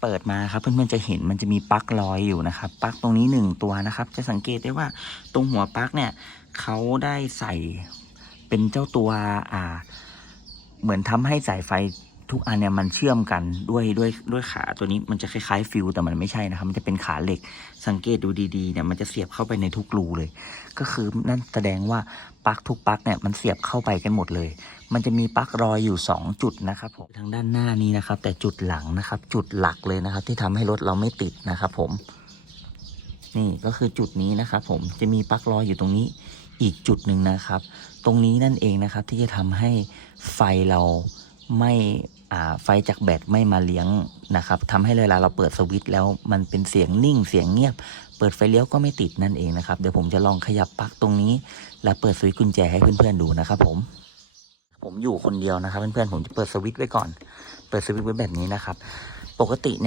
เปิดมาครับเพื่อนๆจะเห็นมันจะมีปลั๊กลอยอยู่นะครับปลั๊กตรงนี้หนึ่งตัวนะครับ จะสังเกตได้ว่าตรงหัวปลั๊กเนี่ยเขาได้ใส่เป็นเจ้าตัวอ่า เหมือนทำให้สายไฟ ทุกอันเนี่ยมันเชื่อมกันด้วยด้วยด้วยขาตัวนี้มันจะคล้ายๆฟิวแต่มันไม่ใช่นะครับ มันจะเป็นขาเหล็ก สังเกตดูดีๆเนี่ยมันจะเสียบเข้าไปในทุกรูเลย ก็คือนั่นแสดงว่าปลั๊กทุกปลั๊กเนี่ยมันเสียบเข้าไปกันหมดเลย มันจะมีปลั๊กรอยอยู่ 2 จุดนะครับผมทางด้านหน้านี้นะครับ แต่จุดหลังนะครับ จุดหลักเลยนะครับ ที่ทำให้รถเราไม่ติดนะครับ ผม นี่ก็คือจุดนี้นะครับผมจะมีปลั๊กรอยอยู่ตรงนี้อีกจุดหนึ่งนะครับ ตรงนี้นั่นเองนะครับ ที่จะทำให้ไฟเรา ไม่ไฟจากแบตไม่มาเลี้ยงนะครับทำให้เวลาเราเปิดสวิตช์แล้วมันเป็นเสียงนิ่งเสียงเงียบ เปิดไฟเลี้ยวก็ไม่ติดนั่นเองนะครับ เดี๋ยวผมจะลองขยับปลั๊กตรงนี้ แล้วเปิดสวิตช์กุญแจให้เพื่อนๆดูนะครับผม ผมอยู่คนเดียวนะครับเพื่อนๆผมจะเปิดสวิตช์ไว้ก่อน เปิดสวิตช์ไว้แบบนี้นะครับ ปกติเนี่ย